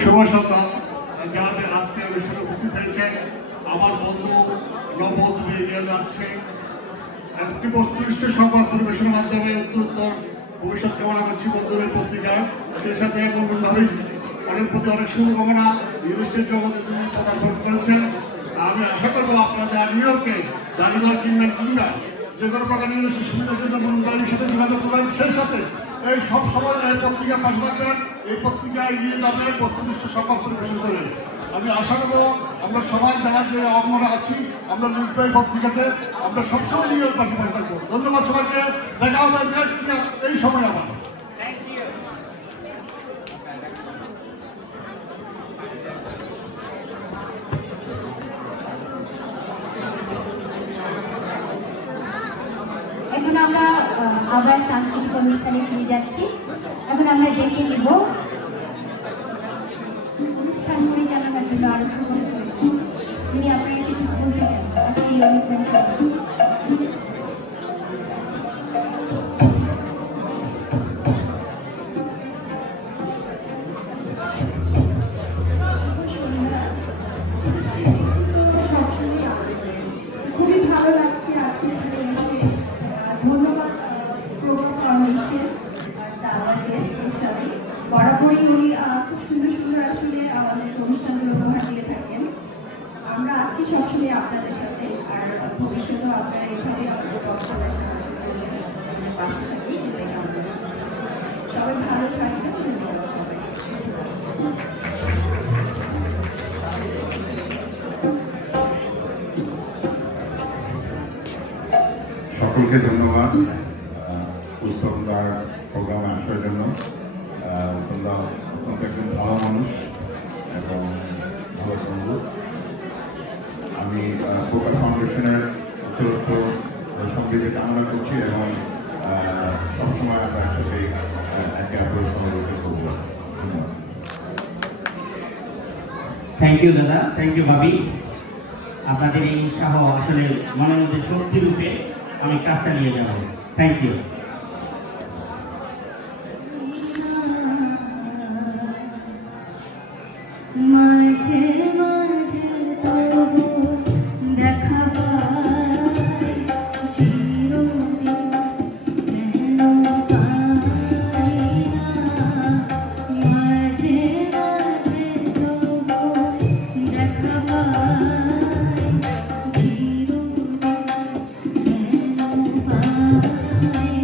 শুভ সন্ধ্যা যাদের আজকে অনুষ্ঠানে উপস্থিত হয়েছেন। আমার বন্ধু নববধূ এগিয়ে যাচ্ছে একটি বস্তুনিষ্ঠ সংবাদ পরিবেশনের মাধ্যমে উত্তরোত্তর ভবিষ্যৎ কামনা করছি বন্ধুদের পত্রিকায়। সেই সাথে বন্ধুভাবেই অনেক প্রতি অনেক শুভকামনা ইউনিভার্সিটির জগতে তিনি প্রকাশ করেছেন। আমি আশা করবো আপনারা নিউ ইয়র্কে দাঁড়িয়ে কিনবেন কিংবা যে কোনো প্রকার ইউনিভার্সিটির সুবিধার জন্য বন্ধুবাড়ির সাথে যোগাযোগ করবেন। সেই সাথে এই সব সময় এই পত্রিকার পাশে থাকবেন, এই পত্রিকায় এগিয়ে যাবেন বস্তুনিষ্ঠ সংবাদ পরিবেশন করে। আমি আশা করবো আমরা সবাই যারা যে অঙ্গরা আছি আমরা লিখবো এই পত্রিকাতে, আমরা সবসময় নিয়ে পাশাপাশি থাকবো। ধন্যবাদ সবাইকে, দেখা হবে এই সময় আবার। এখন আমরা আবার সাংস্কৃতিক অনুষ্ঠানে ফিরে যাচ্ছি। এখন আমরা ডেকে নিব অনুষ্ঠান পরিচালনার জন্য আরো তিনি আপনারা কিছু বলতে চান আজকে এই অনুষ্ঠান খুবই ভালো লাগছে আজকে এখানে এসে। ধন্যবাদ প্রভা ফাউন্ডেশন বরাবরই উনি খুব সুন্দর সুন্দর আসলে আমাদের অনুষ্ঠানগুলো উপহার দিয়ে থাকেন। আমরা আছি সবসময় আপনাদের সাথে, আর ভবিষ্যতেও আপনারা এইভাবে আমাদের বক্তব্যের সাহায্য করবেন, পাশে থাকবেন, সেটাই কামনা করছি। সবাই ভালো থাকবেন। ধন্যবাদ সবাই। সকলকে ধন্যবাদ উত্তমদার প্রোগ্রামে আসার জন্য। তোমরা অত্যন্ত একজন ভালো মানুষ এবং ভালো বন্ধু। আমি প্রকাশ ফাউন্ডেশনের উত্তরোত্তর সমৃদ্ধি কামনা করছি এবং সবসময় আমরা একসাথে একে অপরের সহযোগিতা করব। ধন্যবাদ। থ্যাংক ইউ দাদা, থ্যাংক ইউ ভাবি। আপনাদের এই উৎসাহ আসলে মনের মধ্যে শক্তি রূপে আমি কাজ চালিয়ে যাব। Thank you. মাঝে মাঝে তবু দেখা পাই চিরদিন কেন পাই না। মাঝে মাঝে তবু দেখা পাই চিরদিন কেন পাই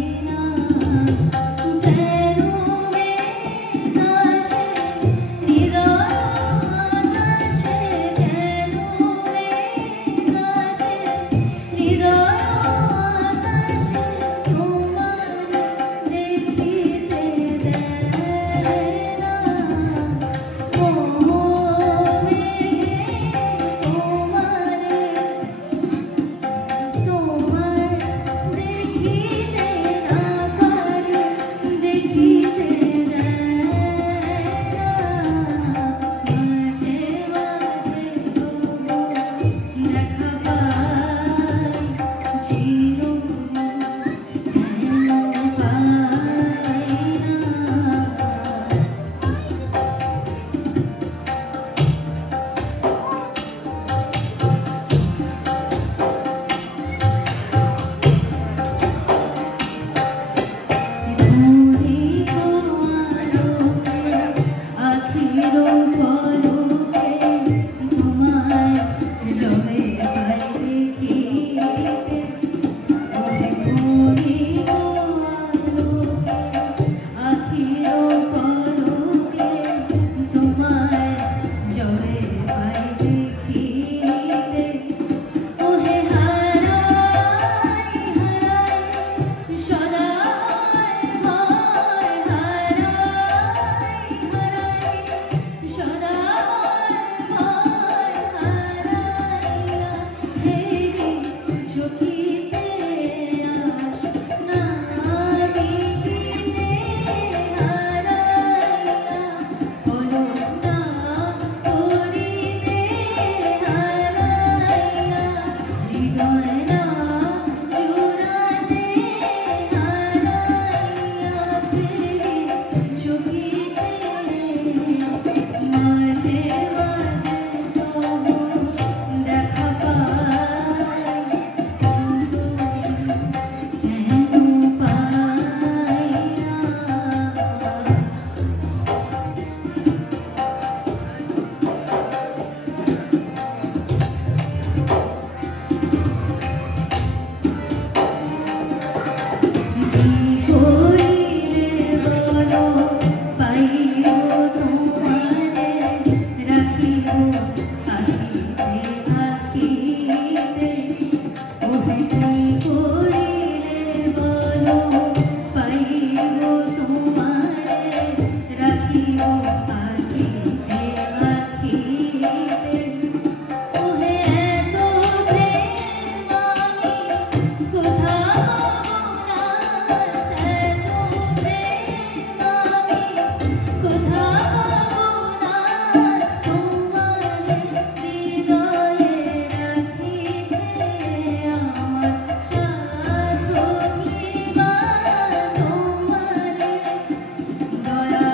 দয়া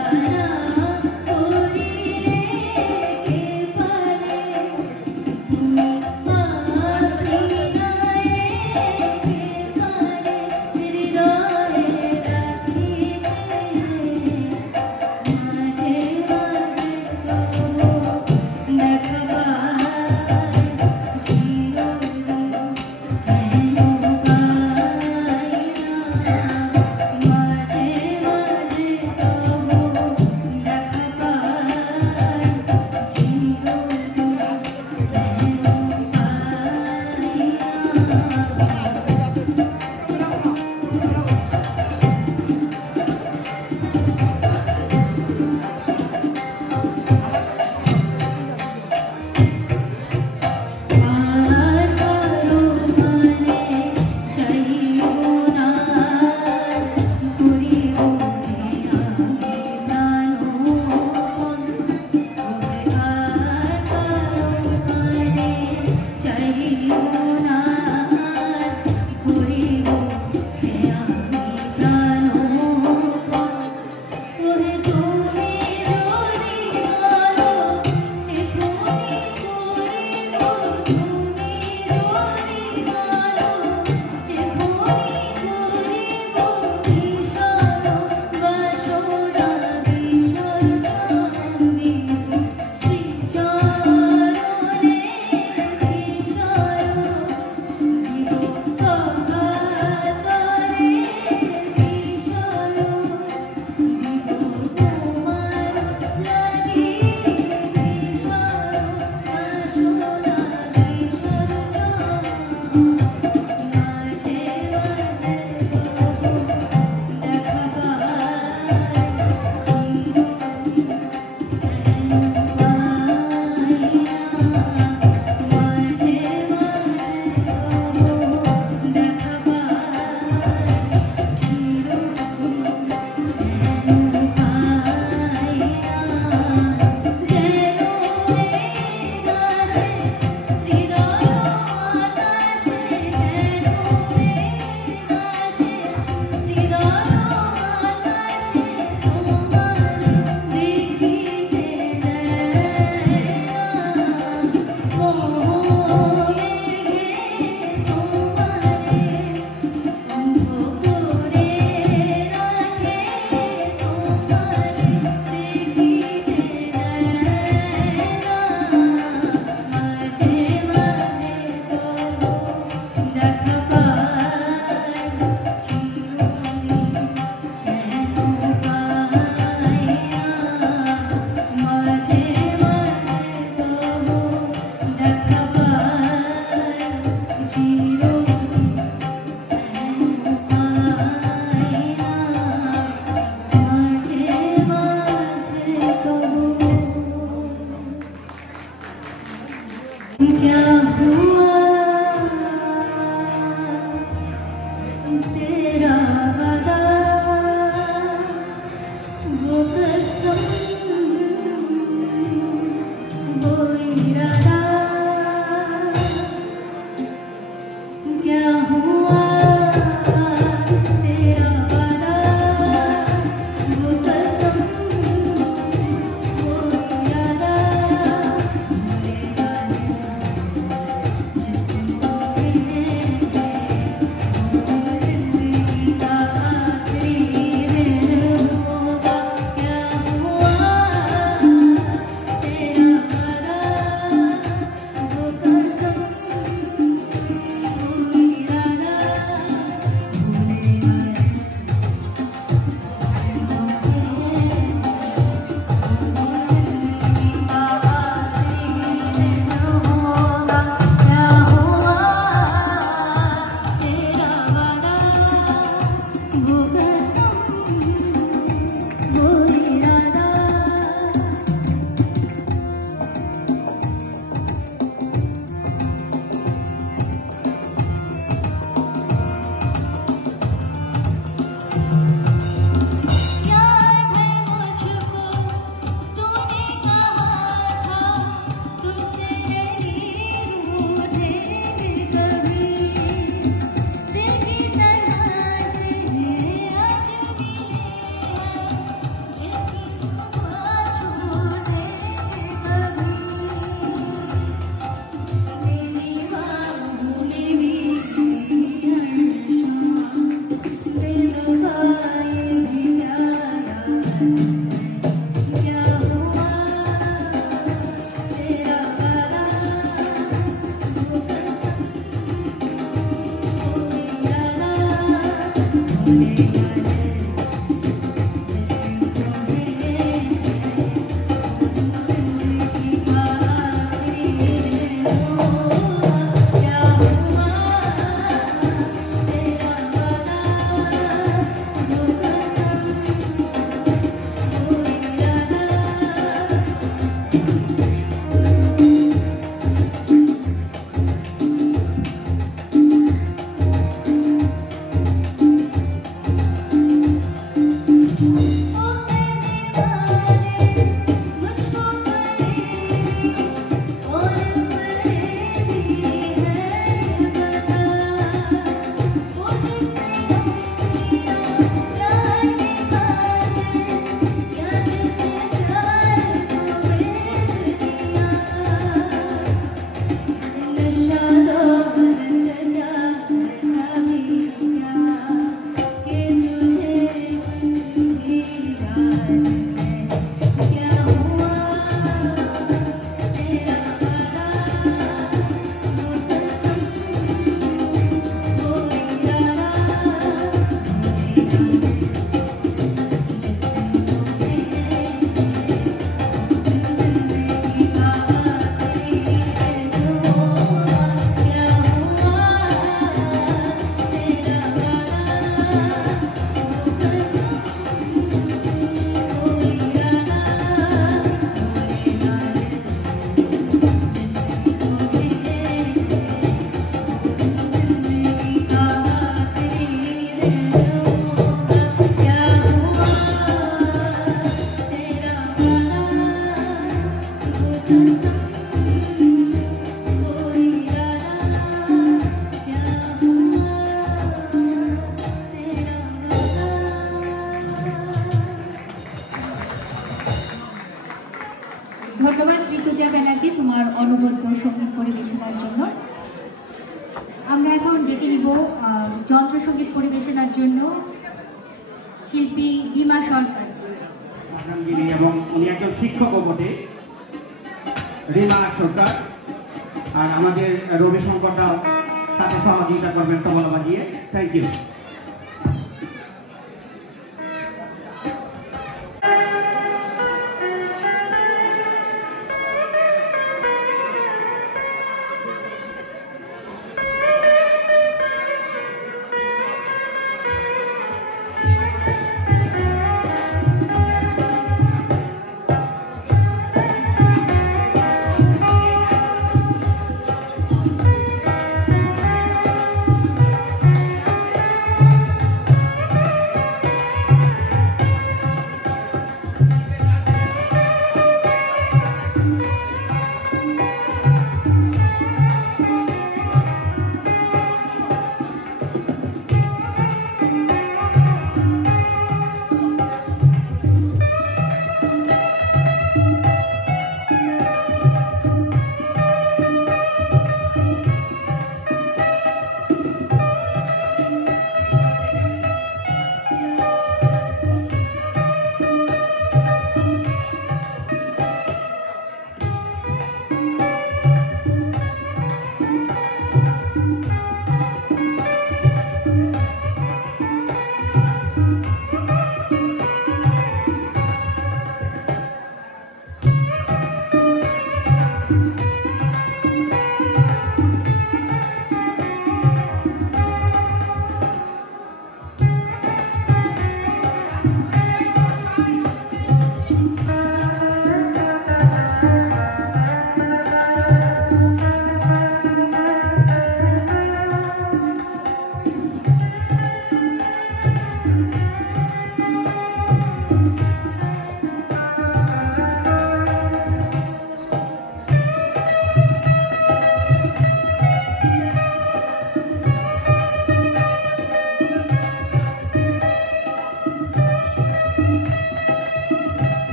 ধন্যবাদ ঋতুজা ব্যানার্জি তোমার অনবদ্য সঙ্গীত পরিবেশনার জন্য। আমরা এখন ডেকে নিব যন্ত্র সঙ্গীত পরিবেশনার জন্য শিল্পী বিমা সরকার এবং উনি একজন শিক্ষকও বটে, রিমা সরকার। আর আমাদের রবিশঙ্কর দাও তাকে সহযোগিতা করবেন তবলা বাজিয়ে। Thank you.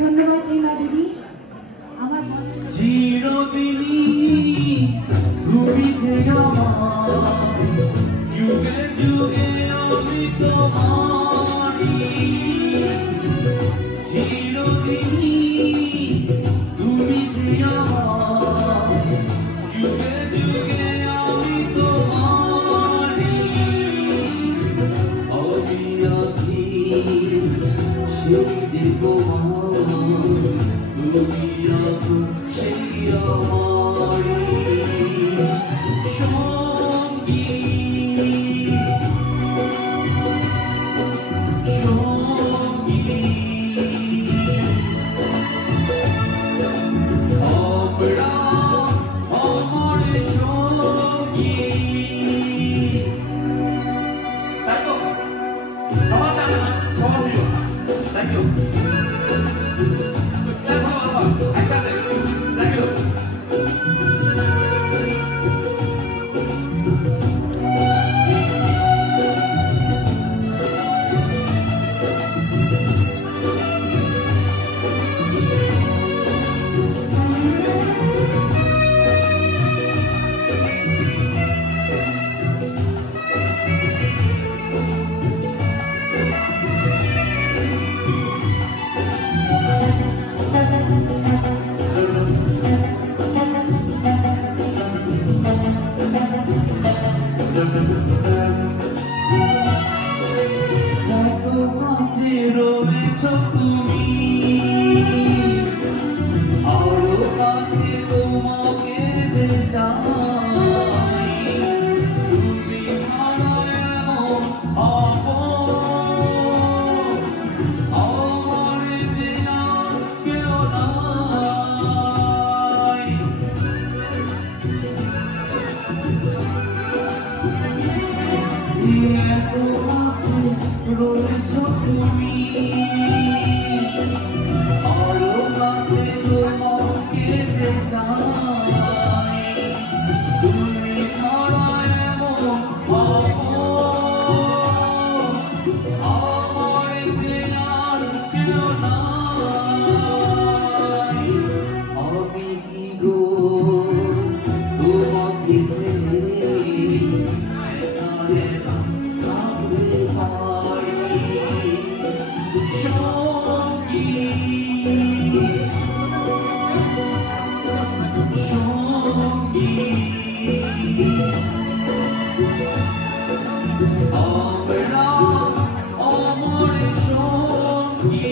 ধন্যবাদ রিমা দিদি। আমার চিরদিনই তুমি যে আমার, যুগে যুগে আমি তোমারি। চিরদিনই তুমি যে আমার, যুগে যুগে আমি তোমারি। আমি আছি সেই যে তোমার, তুমি আছো সেই আমারি সঙ্গী। আমরা আমার সঙ্গী। তাই তো সবার জানে না, সবার প্রিয়। Thank you. একসাথে থ্যাংক ইউ। কত কাছে রয়েছ তুমি, আরো কাছে তোমাকে চাই। তুমি ছাড়া এমন আপন আমার যে আর কেউ নাই। এত কাছে রয়েছ তুমি, আরো কাছে তোমাকে চাই। তুমি ছাড়া এমন আপন আমার যে আর কেউ নাই। আমি কি গো তোমাকে ছেড়ে এখানে থাকতে পারি সঙ্গী। সঙ্গী আমরা আমার সঙ্গী।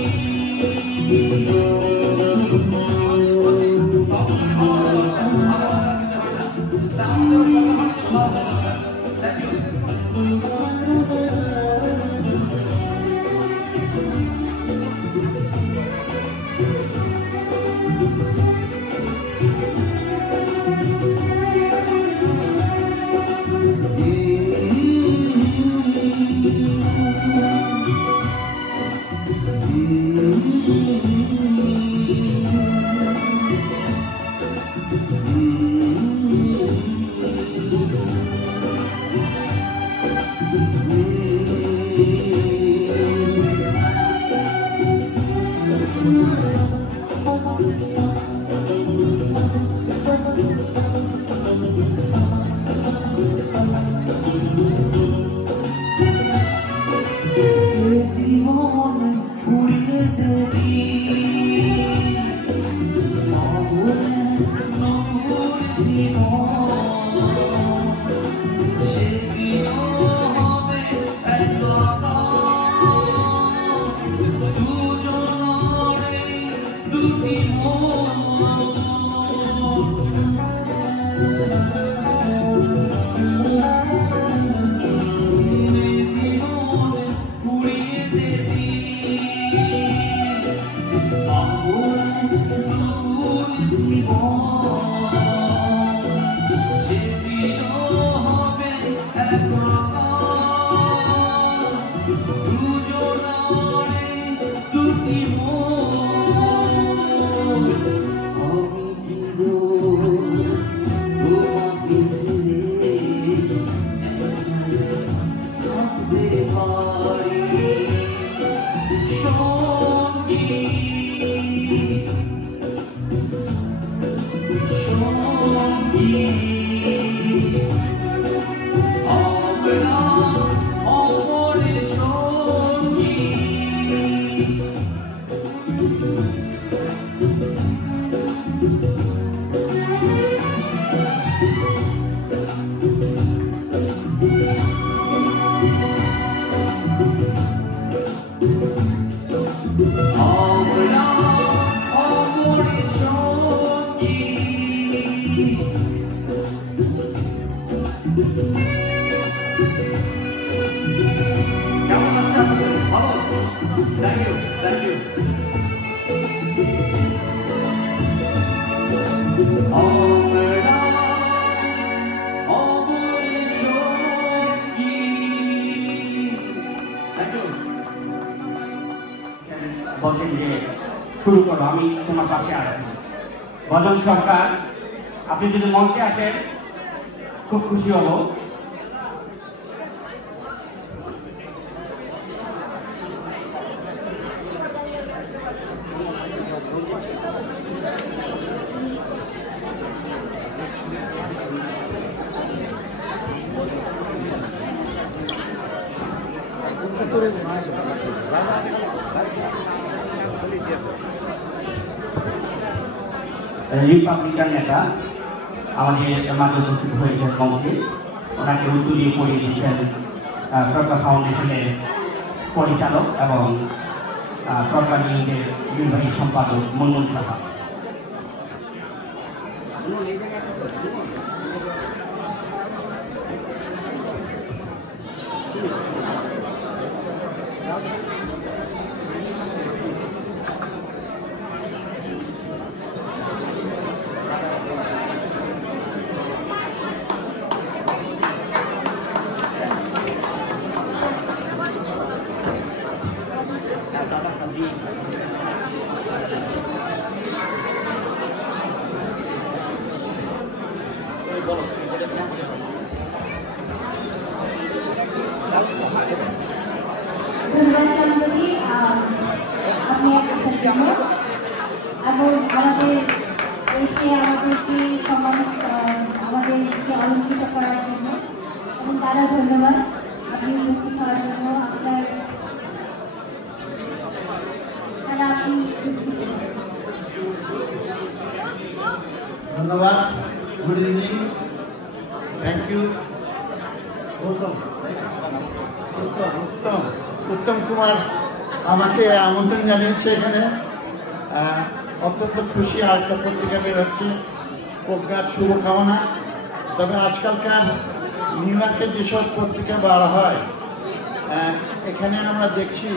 জীবন ফুরিয়ে যদি নতুন জীবন, সেটিও হবে একতা দুজনের দুটি মন। জীবন ফুরিয়ে যদি আমরা অমরের সঙ্গী। কেমন আছে আপনাদের? ভালো? Thank you, thank you. আমরা অমরের সঙ্গী। Thank you. বলছেন যে শুরু করো, আমি তোমার পাশে আছি। ভজন সরকার, আপনি যদি মঞ্চে আসেন খুব খুশি হব। রিপাবলিকান নেতা আমাদের মাঝে উপস্থিত হয়েছেন মঞ্চে, ওনাকে উত্তরীয় পড়িয়ে দিচ্ছেন প্রজ্ঞা ফাউন্ডেশনের পরিচালক এবং প্রজ্ঞা নিয়োগের নির্বাহী সম্পাদক মন্ডল সাহা। ধন্যবাদ চন্দ্রী, আপনি আসার জন্য এবং আমাদের এসে আমাদেরকে আমাদেরকে অলঙ্কৃত করার জন্য, এবং তারা ধন্যবাদ আপনি উপস্থিত হওয়ার জন্য। আপনার আপনি ধন্যবাদ, good evening, thank you. Uttam Kumar আমাকে আমন্ত্রণ জানিয়েছে এখানে, অত্যন্ত খুশি। আরেকটা পত্রিকা বেরোচ্ছে, প্রজ্ঞার শুভকামনা। তবে আজকালকার নিউ ইয়র্কের যেসব পত্রিকা বার হয়, এখানে আমরা দেখছি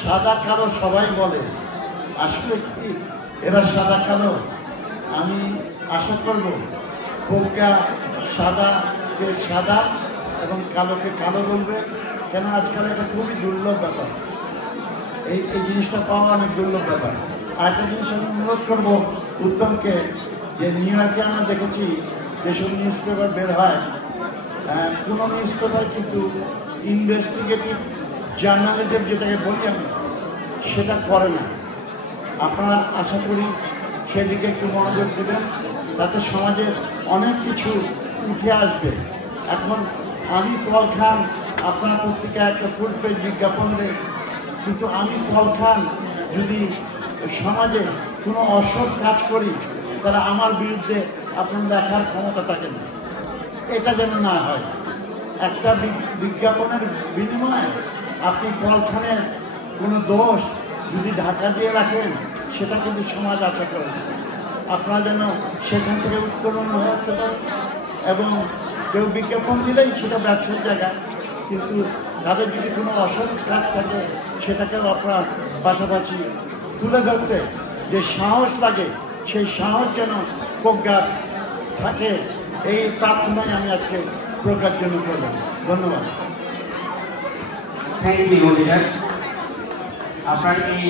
সাদা কালো সবাই বলে, আসলে কি এরা সাদা কালো? আমি আশা করব প্রজ্ঞা সাদাকে সাদা এবং কালোকে কালো বলবে, কেন আজকাল এটা খুবই দুর্লভ ব্যাপার, এই জিনিসটা পাওয়া অনেক দুর্লভ ব্যাপার। আর একটা জিনিস আমি অনুরোধ করবো উত্তমকে, যে নিউ ইয়র্কে আমরা দেখেছি যেসব নিউজ পেপার বের হয়, কোনো নিউজ পেপার কিন্তু ইনভেস্টিগেটিভ জার্নালিজম যেটাকে বলি আমরা, সেটা করে না। আপনারা আশা করি সেদিকে একটু মনোযোগ দেবেন, তাতে সমাজের অনেক কিছু উঠে আসবে। এখন আমি পল খান আপনার পত্রিকায় একটা ফুল পেজ বিজ্ঞাপন দেয়, কিন্তু আমি পল খান যদি সমাজে কোনো অসৎ কাজ করি, তারা আমার বিরুদ্ধে আপনার লেখার ক্ষমতা থাকে না। এটা যেন না হয়। একটা বিজ্ঞাপনের বিনিময়ে আপনি পল খানের কোনো দোষ যদি ঢাকা দিয়ে রাখেন, সেটা কিন্তু সমাজ আশা করে না। আপনারা যেন সেখান থেকে উত্তোলন হয়ে আসতে পারেন, এবং কেউ বিজ্ঞাপন দিলেই সেটা ব্যবসার জায়গায়, কিন্তু তাদের যদি কোনো অসৎ কাজ থাকে সেটাকেও আপনার পাশাপাশি তুলে ধরতে যে সাহস লাগে, সেই সাহস যেন প্রজ্ঞার থাকে, এই প্রার্থনাই আমি আজকে প্রজ্ঞার জন্য করলাম। ধন্যবাদ। থ্যাংক ইউ লিডার, আপনার এই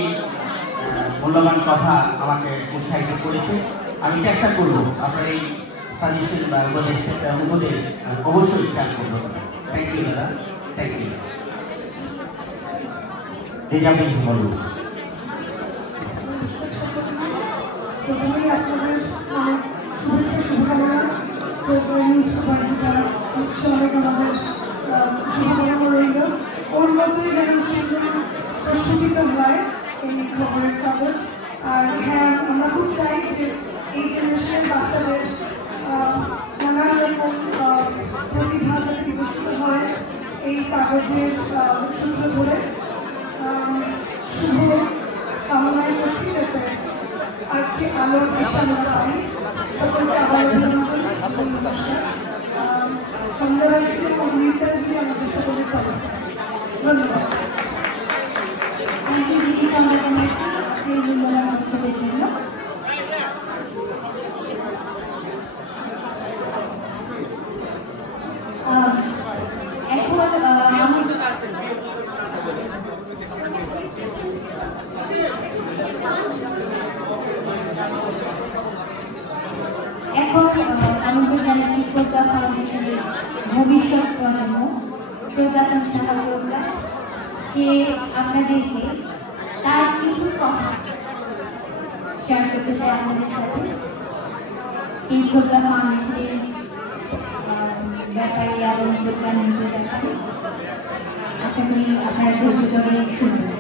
মূল্যবান কথা আমাকে উৎসাহিত করেছে। আমি চেষ্টা করব আপনার এই সাজেশন বা উপদেশ অবশ্যই খেয়াল করবো। থ্যাংক ইউ দাদা, থ্যাংক ইউ। আপনি কিছু বলুন। প্রথমেই আপনাদের অনেক শুভেচ্ছা, শুভকামনা। অনেক আমাদের শুভকামনা রইল। ওর মতোই যেন সেগুলো প্রস্ফুটিত হয় এই খবরের কাগজ। আর হ্যাঁ, আমরা খুব চাই যে এই জেনারেশনের বাচ্চাদের নানান রকম প্রতিভা যাতে বিকশিত হয় এই কাগজের সূত্র ধরে। আলোর দিশা আমরা পাই। সকলকে আবার নমস্কার। সন্ধ্যা হচ্ছে অমৃতা যদি আমাদের সকলের পাবে। ধন্যবাদ। দিদি চন্দ্রা কমিটি এই মূল্যবান বক্তব্যের জন্য। এখন আমাদের জানাচ্ছি প্রজ্ঞা ফাউন্ডেশনের ভবিষ্যৎ প্রজন্ম প্রজ্ঞাপন সাহা প্রজ্ঞা, সে আপনাদেরকে তার কিছু কথা শেয়ার করতে চাই আপনাদের সাথে। সেই প্রজ্ঞা ফাউন্ডেশনের ব্যাপারে এবং প্রজ্ঞা নিজের ব্যাপারে আশা করি আপনারা ধৈর্য ধরে শুনবেন।